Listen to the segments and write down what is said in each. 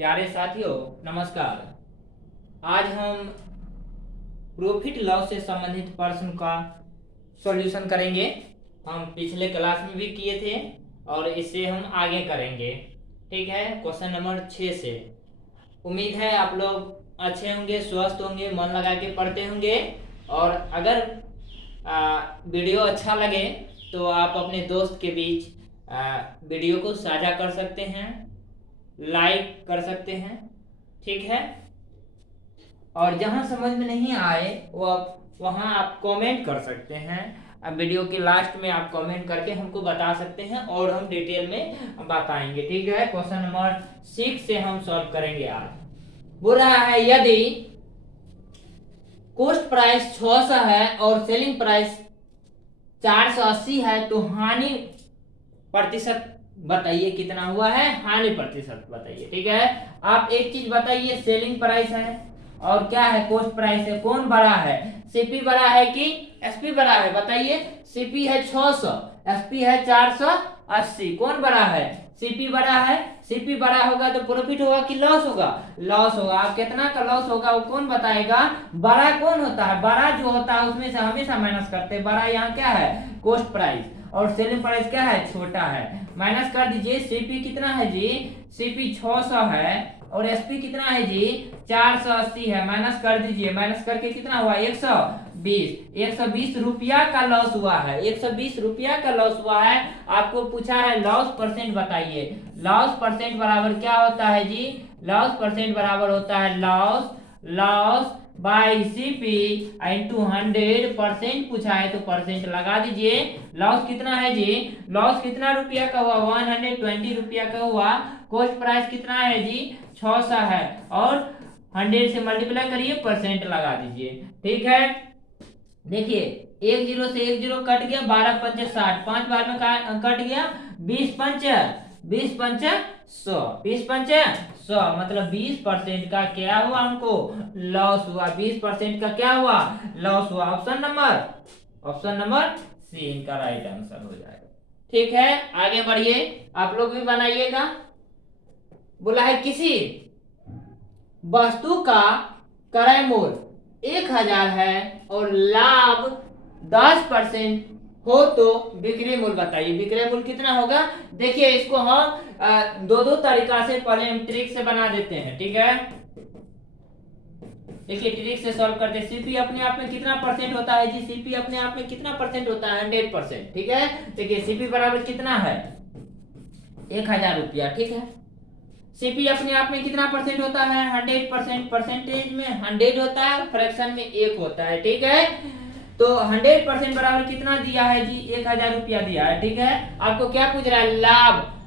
प्यारे साथियों, नमस्कार। आज हम प्रॉफिट लॉस से संबंधित प्रश्न का सॉल्यूशन करेंगे। हम पिछले क्लास में भी किए थे और इससे हम आगे करेंगे। ठीक है, क्वेश्चन नंबर 6 से। उम्मीद है आप लोग अच्छे होंगे, स्वस्थ होंगे, मन लगा के पढ़ते होंगे। और अगर वीडियो अच्छा लगे तो आप अपने दोस्त के बीच वीडियो को साझा कर सकते हैं, लाइक कर सकते हैं। ठीक है, और जहां समझ में नहीं आए वहां आप कमेंट कर सकते हैं। अब वीडियो के लास्ट में आप कमेंट करके हमको बता सकते हैं और हम डिटेल में बताएंगे। ठीक है, क्वेश्चन नंबर 6 से हम सॉल्व करेंगे आज। बोल रहा है यदि कॉस्ट प्राइस 600 है और सेलिंग प्राइस 480 है तो हानि प्रतिशत बताइए कितना हुआ है। हानि प्रतिशत बताइए। ठीक है, आप एक चीज बताइए, सेलिंग प्राइस है और क्या है, कॉस्ट प्राइस है, कौन बड़ा है, सीपी बड़ा है कि एसपी बड़ा है? बताइए। सीपी है 600, एसपी है 480, कौन बड़ा है? सीपी बड़ा है। सीपी बड़ा होगा तो प्रॉफिट होगा कि लॉस होगा? लॉस होगा। आप कितना का लॉस होगा वो कौन बताएगा? बड़ा कौन होता है? बड़ा जो होता है उसमें से हमेशा माइनस करते हैं। बड़ा यहाँ क्या है? Cost price. और सेलिंग प्राइस क्या है? छोटा है। माइनस कर दीजिए। सीपी कितना है जी? सीपी 600 है और एसपी कितना है जी? 480 है। माइनस कर दीजिए। माइनस करके कितना हुआ? 120। 120 रुपया का लॉस हुआ है। 120 रुपया का लॉस हुआ है। आपको पूछा है लॉस परसेंट बताइए। लॉस परसेंट बराबर क्या होता है जी? लॉस परसेंट बराबर होता है लॉस बाई सीपी इंटू 100%। पूछा है तो परसेंट लगा दीजिए। लॉस कितना है जी? लॉस कितना रुपया का हुआ? 120 रुपया का हुआ। कॉस्ट प्राइस कितना है जी? 600 है और 100 से मल्टीप्लाई करिए, परसेंट लगा दीजिए। ठीक है, देखिए 10 से 10 कट गया, 12 पंचे 60, 5 बार में कट गया, 20 पंचे 100, 20 पंचे 100, मतलब 20% का क्या हुआ? हमको लॉस हुआ। 20% का क्या हुआ? लॉस हुआ। ऑप्शन नंबर सी इनका राइट आंसर हो जाएगा। ठीक है, आगे बढ़िए, आप लोग भी बनाइएगा। बोला है किसी वस्तु का क्रय मूल्य 1000 है और लाभ 10% हो तो बिक्री मूल्य बताइए। बिक्री मूल्य कितना होगा? देखिए इसको हम दो तरीका से पहले हम ट्रिक से बना देते हैं। ठीक है, देखिए ट्रिक से सॉल्व करते हैं। सीपी अपने आप में कितना परसेंट होता है जी? सीपी अपने आप में कितना परसेंट होता है? 100%। ठीक है, देखिए सीपी बराबर कितना है? 1000 रुपया। ठीक है, सीपी अपने आप में कितना परसेंट होता है? 100%। परसेंटेज में 100 होता है, फ्रैक्शन में 1 होता है। ठीक है, तो 100% बराबर कितना दिया है जी? 1000 रुपया दिया है। ठीक है, आपको क्या पूछ रहा है?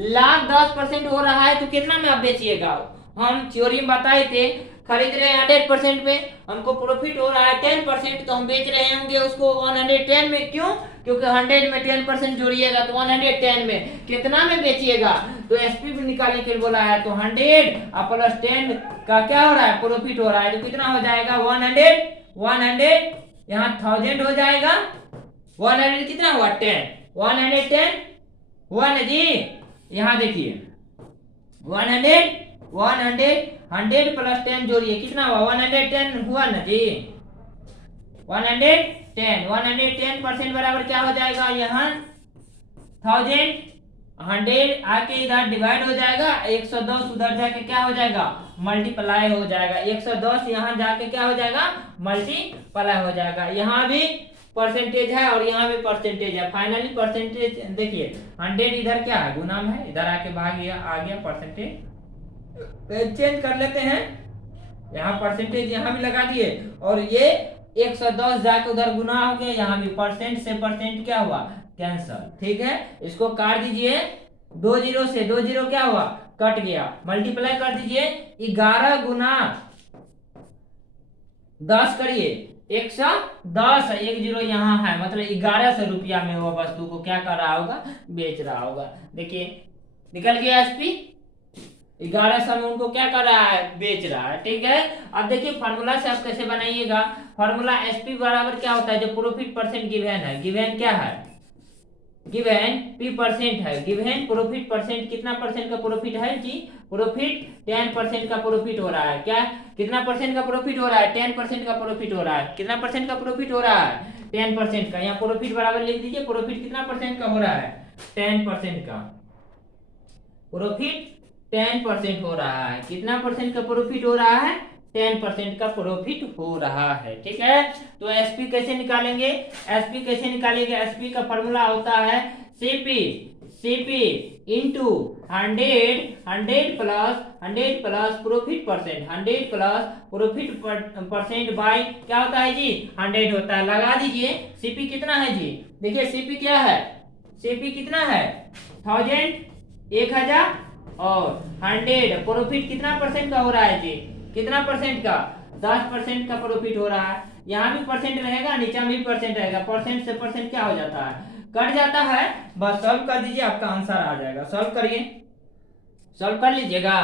लाभ 10% हो रहा है तो कितना में आप बेचिएगा? हम थ्योरी में बताए थे, खरीद रहे हैं 100% में, हमको प्रॉफिट हो रहा है 10%, तो हम बेच रहे होंगे उसको 110 में। क्यों? क्योंकि 100 में 10% जोड़िएगा तो 110 में। कितना में बेचिएगा? तो एसपी भी निकालने के लिए बोला है, तो 100 प्लस 10 का क्या हो रहा है? प्रॉफिट हो रहा है। तो कितना हो जाएगा? 100 यहाँ 1000 हो जाएगा। 100 कितना हुआ? 10। 110 हुआ ना जी? यहाँ देखिए 100 प्लस 10 जोड़िए, कितना हुआ? 110 हुआ ना जी? 110% बराबर क्या हो जाएगा? यहाँ 1000 100 आके इधर डिवाइड हो जाएगा, 110 उधर जाके क्या हो जाएगा? मल्टीप्लाई हो जाएगा। 110 यहाँ जाके क्या हो जाएगा? मल्टीप्लाई हो जाएगा। यहाँ भी परसेंटेज है और यहाँ भी परसेंटेज है। फाइनली परसेंटेज देखिए 100 इधर क्या है? गुना में है, इधर आके भाग गया, आ गया परसेंटेज। चेंज कर लेते हैं, यहाँ परसेंटेज यहाँ भी लगा दिए और ये 110 जाके उधर गुना हो गया, यहाँ भी परसेंट से परसेंट क्या हुआ? कैंसल। ठीक है, इसको काट दीजिए। 20 से 20 क्या हुआ? कट गया। मल्टीप्लाई कर दीजिए, 11 गुना 10 करिए, 110। 10 यहाँ है, मतलब 1100 रुपया में वो वस्तु को क्या कर रहा होगा? बेच रहा होगा। देखिए निकल गया एसपी। 1100 में उनको क्या कर रहा है? बेच रहा है। ठीक है, अब देखिए फार्मूला से आप कैसे बनाइएगा। फार्मूला एसपी बराबर क्या होता है? जो प्रॉफिट परसेंट गिवन है, गिवन क्या है? गिवन P परसेंट है, गिवन प्रॉफिट परसेंट, कितना परसेंट का प्रॉफिट है जी, प्रॉफिट 10% का प्रॉफिट हो रहा है, क्या कितना परसेंट का प्रॉफिट हो रहा है, 10% का प्रॉफिट हो रहा है, कितना परसेंट का प्रॉफिट हो रहा है, 10% का, यहाँ प्रॉफिट बराबर लिख दीजिए, प्रॉफिट कितना परसेंट का हो रहा है, 10% का प्रॉफिट 10% हो रहा है, कितना परसेंट का प्रॉफिट हो रहा है, 10% का प्रॉफिट हो रहा है, ठीक है। तो एसपी कैसे निकालेंगे, एसपी कैसे निकालेंगे, एसपी का फॉर्मूला होता है CP, CP into 100 plus profit percent, 100 plus profit percent by क्या होता है जी, 100 होता है, लगा दीजिए। सीपी कितना है जी, देखिए सीपी क्या है, सीपी कितना है 1000, 1000 और 100, प्रॉफिट कितना परसेंट का हो रहा है जी, कितना परसेंट का, 10% का प्रॉफिट हो रहा है, यहाँ भी परसेंट रहेगा, नीचे में भी परसेंट रहेगा, परसेंट से परसेंट क्या हो जाता है, कट जाता है, बस सॉल्व कर दीजिए, आपका आंसर आ जाएगा, सॉल्व करिए, सॉल्व कर लीजिएगा।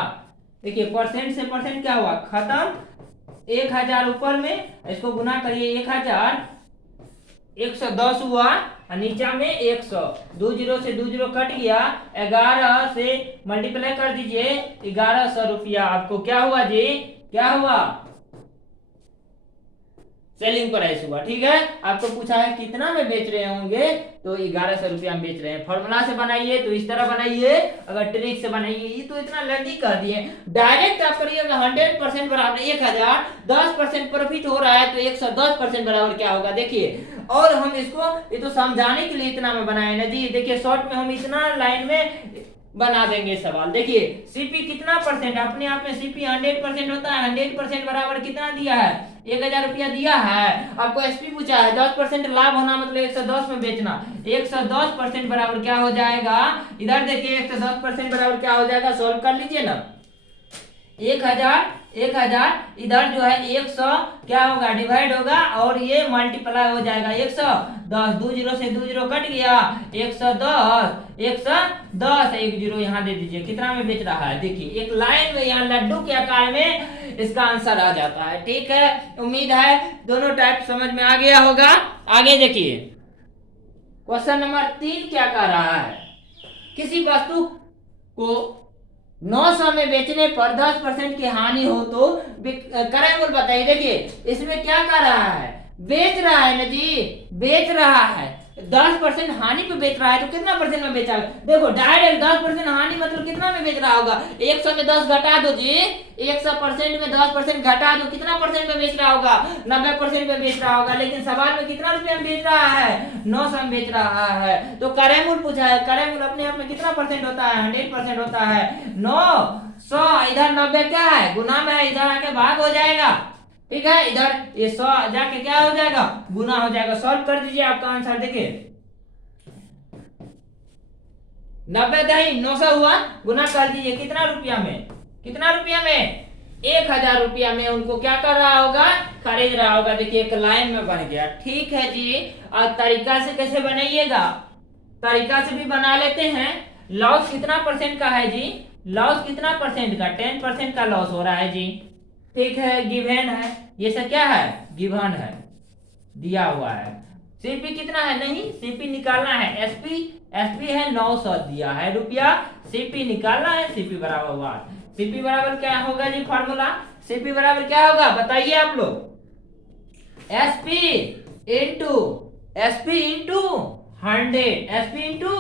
देखिए परसेंट से परसेंट क्या हुआ, खत्म, 1000 ऊपर में, इसको गुना करिए, 1000 110 हुआ, नीचा में 100, 20 से 20 कट गया, 11 से मल्टीप्लाई कर दीजिए, 1100 रुपया आपको क्या हुआ जी, क्या हुआ, सेलिंग प्राइस हुआ, ठीक है। आपको पूछा है कितना में बेच रहे होंगे, तो 1100 रुपया में बेच रहे हैं। फॉर्मूला से बनाइए तो इस तरह बनाइए, अगर ट्रिक से बनाइए, ये तो इतना लंबी कर दिए, डायरेक्ट आप करिएगा 100% बराबर 1000, 10% प्रॉफिट हो रहा है तो 110% बराबर क्या होगा, देखिए। और हम इसको ये तो समझाने के लिए इतना में बनाए ना जी, देखिए शॉर्ट में हम इतना लाइन में बना देंगे सवाल। देखिए सीपी कितना परसेंट, अपने आप में सीपी 100% होता है, 100% बराबर कितना दिया है, 1000 रुपया दिया है। आपको एसपी पूछा है 10% लाभ होना मतलब 110 में बेचना, 110% बराबर क्या हो जाएगा, इधर देखिए 110% बराबर क्या हो जाएगा, सोल्व कर लीजिए ना, 1000 इधर जो है 100 क्या होगा, डिवाइड होगा, और ये मल्टीप्लाई हो जाएगा, 110, 20 से 20 कट गया, 110, 1 0 यहाँ दे दीजिए, कितना में बेच रहा है, देखिए एक लाइन में यहाँ लड्डू के आकार में इसका आंसर आ जाता है, ठीक है। उम्मीद है दोनों टाइप समझ में आ गया होगा। आगे देखिए क्वेश्चन नंबर 3 क्या कह रहा है, किसी वस्तु को 900 में बेचने पर 10% की हानि हो तो क्रय मूल्य बताइए। देखिए इसमें क्या कर रहा है, बेच रहा है ना जी, बेच रहा है, 10% हानि पे बेच रहा है तो कितना परसेंट में बेचा, देखो डायरेक्ट 10% हानि मतलब कितना में बेच रहा होगा, 100 में 10 घटा दो जी, 100% में 10% घटा दो, कितना परसेंट में बेच रहा होगा, 90% में बेच रहा होगा। लेकिन सवाल में कितना रुपया में बेच रहा है, 900 में बेच रहा है, तो क्रय मूल्य पूछा है, क्रय मूल्य अपने आप में कितना परसेंट होता है, 100% होता है, 900 इधर 90 क्या है, गुना में है, इधर आके भाग हो जाएगा, ठीक है, इधर ये 100 जाके क्या हो जाएगा, गुना हो जाएगा। सॉल्व कर दीजिए, आपका आंसर देखिए 90 दही 900 हुआ, गुना कर दीजिए कितना रुपया में, कितना रुपया में, 1000 रुपया में उनको क्या कर रहा होगा, खरीद रहा होगा। देखिए एक लाइन में बन गया, ठीक है जी। और तरीका से कैसे बनाइएगा, तरीका से भी बना लेते हैं। लॉस कितना परसेंट का है जी, लॉस कितना परसेंट का, 10% का लॉस हो रहा है जी, ठीक है। गिवन है, ये सब क्या है, गिवन है, दिया हुआ है। सीपी कितना है, नहीं सीपी निकालना है, एसपी एसपी है 900 दिया है रुपया, सीपी निकालना है, सीपी बराबर हुआ, सीपी बराबर क्या होगा जी, फॉर्मूला सीपी बराबर क्या होगा बताइए आप लोग, SP into 100, SP into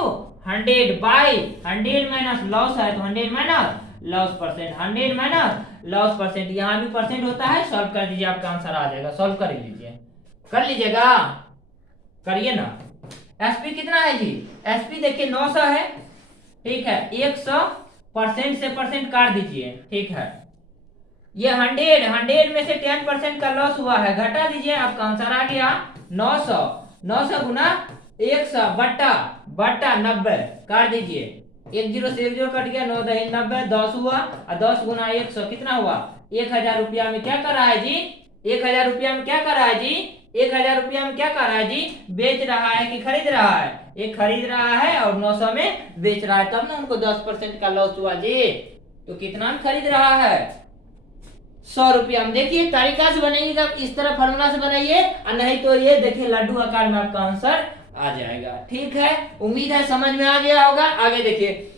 100 by 100 minus loss है तो 100 minus loss percent, 100 minus loss percent, यहाँ भी परसेंट होता है। सॉल्व कर दीजिए, आपका आंसर आ जाएगा, सॉल्व कर लीजिए, कर लीजिएगा, करिए ना। एसपी कितना है जी, एसपी देखिए 900 है, ठीक है, 100% से परसेंट काट दीजिए, ठीक है। ये 100 में से 10% का लॉस हुआ है, घटा दीजिए, आपका आंसर आ गया 900 गुना 100 बट्टा 90 काट दीजिए, 10 से 10 कट गया, 9 दही 90, 10 हुआ, और 10 गुना 100 कितना हुआ, 1000 रुपया में क्या कर रहा है जी, 1000 रुपया में क्या कर रहा है जी, 1000 रुपया में क्या कर रहा है जी, बेच रहा है कि खरीद रहा है, एक खरीद रहा है और 900 में बेच रहा है, तब ना उनको 10% का लॉस हुआ जी। तो कितना में खरीद रहा है, 100 रुपया में। देखिए तरीका से बनाइएगा, इस तरह फॉर्मूला से बनाइए, और नहीं तो ये देखिए लड्डू आकार में आपका आंसर आ जाएगा। ठीक है, उम्मीद है समझ में आ गया होगा। आगे देखिए,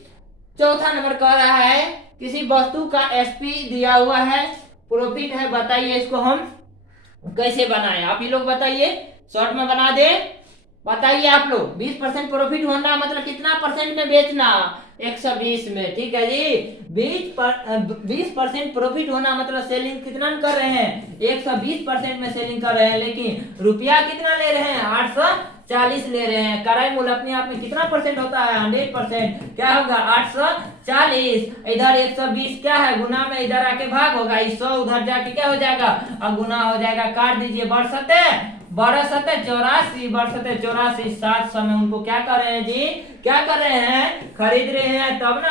चौथा नंबर कह रहा है किसी वस्तु का एसपी दिया हुआ है, प्रॉफिट है, बताइए इसको हम कैसे बनाएं। आप ही लोग बताइए, शॉर्ट में बना दे, बताइए आप लोग। 20% प्रॉफिट होना मतलब कितना परसेंट में बेचना, 120 में। ठीक है जी, 20% प्रॉफिट होना मतलब सेलिंग कितना में कर रहे हैं, 120% में सेलिंग कर रहे हैं, लेकिन रुपया कितना ले रहे हैं, 840 ले रहे हैं। कराई मूल अपने आप में कितना परसेंट होता है, 100%। क्या होगा, 840, इधर 120 क्या है, गुना में इधर आके भाग होगा, 100 उधर जाके क्या हो जाएगा, अब गुना हो जाएगा। काट दीजिए, बढ़ सकते 84, बढ़ सकते 84, 700 में उनको क्या कर रहे हैं जी, क्या कर रहे हैं, खरीद रहे हैं, तब ना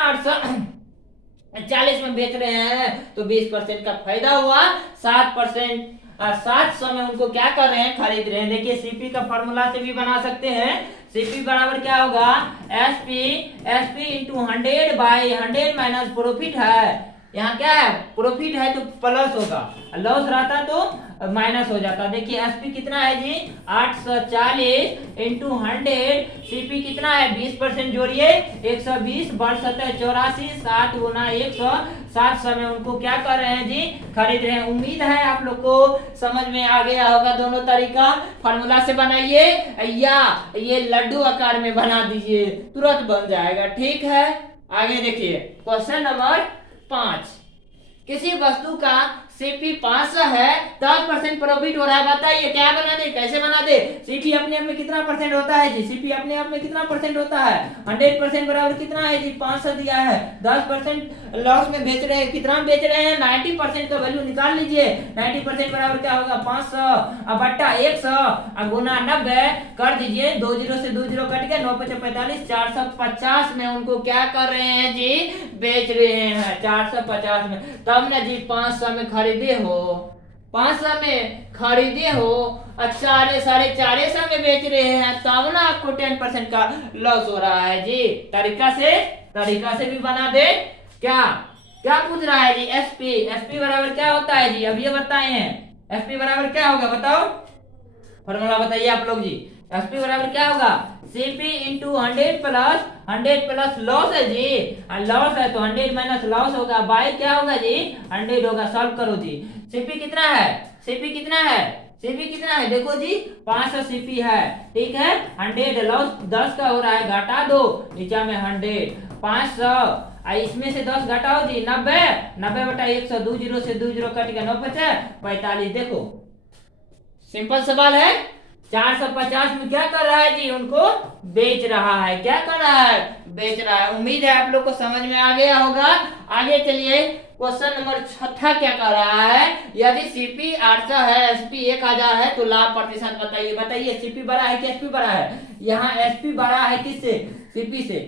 840 में बेच रहे हैं, तो 20% का फायदा हुआ। 7% 700 में उनको क्या कर रहे हैं, खरीद रहे हैं। देखिए सीपी का फॉर्मूला से भी बना सकते हैं। सीपी बराबर क्या होगा, एसपी इंटू 100/100 माइनस प्रॉफिट है, यहाँ क्या है, प्रॉफिट है तो प्लस होगा, लॉस रहता तो माइनस हो जाता। देखिए एसपी कितना है जी, 840 इंटू 100, सीपी कितना है, 20% जोड़िए, 120 बढ़ सकता 84, 7 गुना 100, 700 में उनको क्या कर रहे हैं जी, खरीद रहे हैं। उम्मीद है आप लोग को समझ में आ गया होगा। दोनों तरीका फॉर्मूला से बनाइए या ये लड्डू आकार में बना दीजिए, तुरंत बन जाएगा। ठीक है, आगे देखिए क्वेश्चन नंबर 5, किसी वस्तु का सीपी 500 है, 10% प्रॉफिट हो रहा है, बताइए क्या बना दे, कैसे बना दे। सीपी अपने आप में कितना परसेंट होता है जी, सीपी अपने आप में कितना परसेंट होता है, 100% बराबर कितना है जी, 500 दिया है, 10% लॉस में बेच रहे हैं, कितना बेच रहे हैं, 90% का वैल्यू निकाल लीजिए। 90% बराबर क्या होगा, 500 बट्टा 100 गुना 90 कर दीजिए, 2 जीरो से 2 जीरो कट गया, 9 5 45, 450 में उनको क्या कर रहे हैं जी, बेच रहे हैं 450 में। तब ना जी 500 में खरीदे हो, 500 में खरीदे हो, साढ़े 450 में बेच रहे हैं, तब ना आपको 10% का लॉस हो रहा है जी। तरीका से भी बना दे। क्या क्या पूछ रहा है जी, एसपी बराबर क्या होता है जी, अब ये बताए हैं। एसपी बराबर क्या होगा बताओ, फॉर्मूला बताइए आप लोग जी। एसपी बराबर क्या होगा, सीपी इंटू 100 प्लस लॉस है जी, लॉस है तो 100 माइनस लॉस होगा, बाई क्या होगा जी, 100 होगा। सॉल्व करो जी। सीपी कितना है, सीपी कितना है, सीपी कितना है, देखो जी 500 सीपी है। ठीक है, 100 लॉस 10 का हो रहा है, घटा दो, नीचा में 100, 500 इसमें से 10 घटाओ जी, 90 बटा 100, 2 जीरो से 2 जीरो कट गया, 9 5 45। देखो सिंपल सवाल है। 450 में क्या कर रहा है जी, उनको बेच रहा है, क्या कर रहा है, बेच रहा है। उम्मीद है आप लोग को समझ में आ गया होगा। आगे चलिए क्वेश्चन नंबर 6 क्या कर रहा है, यदि सीपी 800 है, एसपी 1000 है, तो लाभ प्रतिशत बताइए। बताइए सीपी बड़ा है कि एसपी बड़ा है, यहाँ एसपी बड़ा है किससे, सीपी से,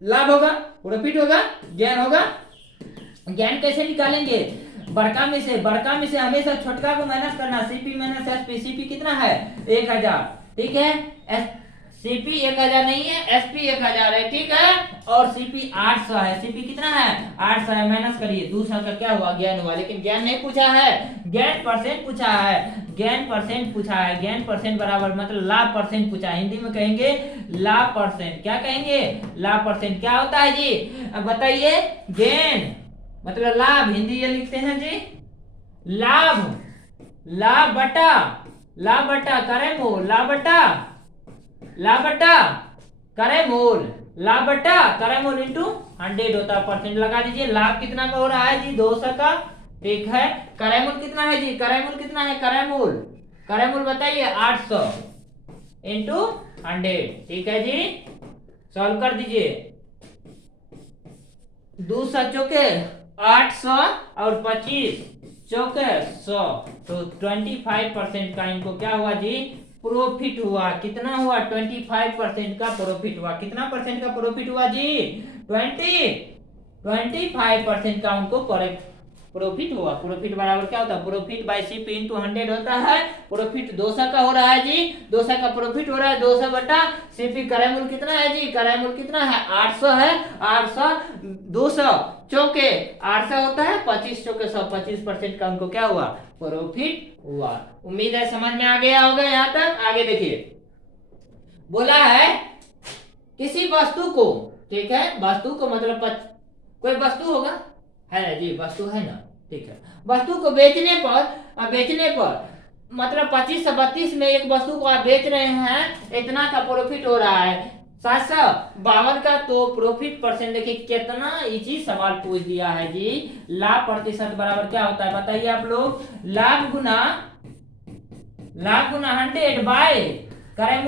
लाभ होगा, प्रॉफिट होगा, ज्ञान होगा। ज्ञान कैसे निकालेंगे, बड़का में से हमेशा छोटका को माइनस करना, सीपी माइनस एसपी। सीपी कितना है, 1000। ठीक है, सीपी 1000 नहीं है, एसपी 1000 है। ठीक है, और सीपी 800 है, सीपी कितना है, 800 है, माइनस करिए, दूसरा का क्या हुआ, ज्ञान हुआ। लेकिन ज्ञान नहीं पूछा है, ज्ञान परसेंट पूछा है, ज्ञान परसेंट पूछा है। ज्ञान परसेंट बराबर मतलब लाभ परसेंट पूछा है, हिंदी में कहेंगे लाभ परसेंट। क्या कहेंगे, लाभ परसेंट। क्या होता है जी, अब बताइए, गेन मतलब लाभ, हिंदी ये लिखते हैं जी, लाभ, लाभ बटा करे मूल, लाभ बटा करे मूल, लाभ बटा करे मूल इंटू 100 होता है, परसेंट लगा दीजिए। लाभ कितना का हो रहा है जी, 200 का। ठीक है, करे मूल कितना है जी, करे मूल कितना है, करे मूल बताइए 800 इंटू 100। ठीक है जी, सॉल्व कर दीजिए। 2 चौके 800 और 25 चौके 100, तो 25% का इनको क्या हुआ जी, प्रॉफिट हुआ। कितना हुआ, 25% का प्रॉफिट हुआ। कितना परसेंट का प्रॉफिट हुआ जी, 25% का उनको प्रॉफिट हुआ। प्रॉफिट बराबर क्या होता है, प्रॉफिट बाय सीपी इंटू 100 होता है। प्रॉफिट 200 का हो रहा है जी, 200 का प्रॉफिट हो रहा है, 200 बटा सीपी। क्रय मूल्य कितना है जी, क्रय मूल्य कितना है, 800 है, 800 200 चौके 800 होता है, 25 चौके 100, 25% का उनको क्या हुआ, प्रॉफिट हुआ। उम्मीद है समझ में आ गया होगा यहाँ तक। आगे देखिए बोला है किसी वस्तु को, ठीक है, वस्तु को मतलब कोई वस्तु होगा, है ना जी, वस्तु है ना, ठीक है, वस्तु को बेचने पर मतलब 25 से 32 में एक वस्तु को आप बेच रहे हैं, इतना का प्रॉफिट हो रहा है 752 का। तो प्रॉफिट परसेंट देखिए कितना इजी सवाल पूछ दिया है जी। लाभ प्रतिशत बराबर क्या होता है बताइए आप लोग, लाभ गुना 100 बाय करें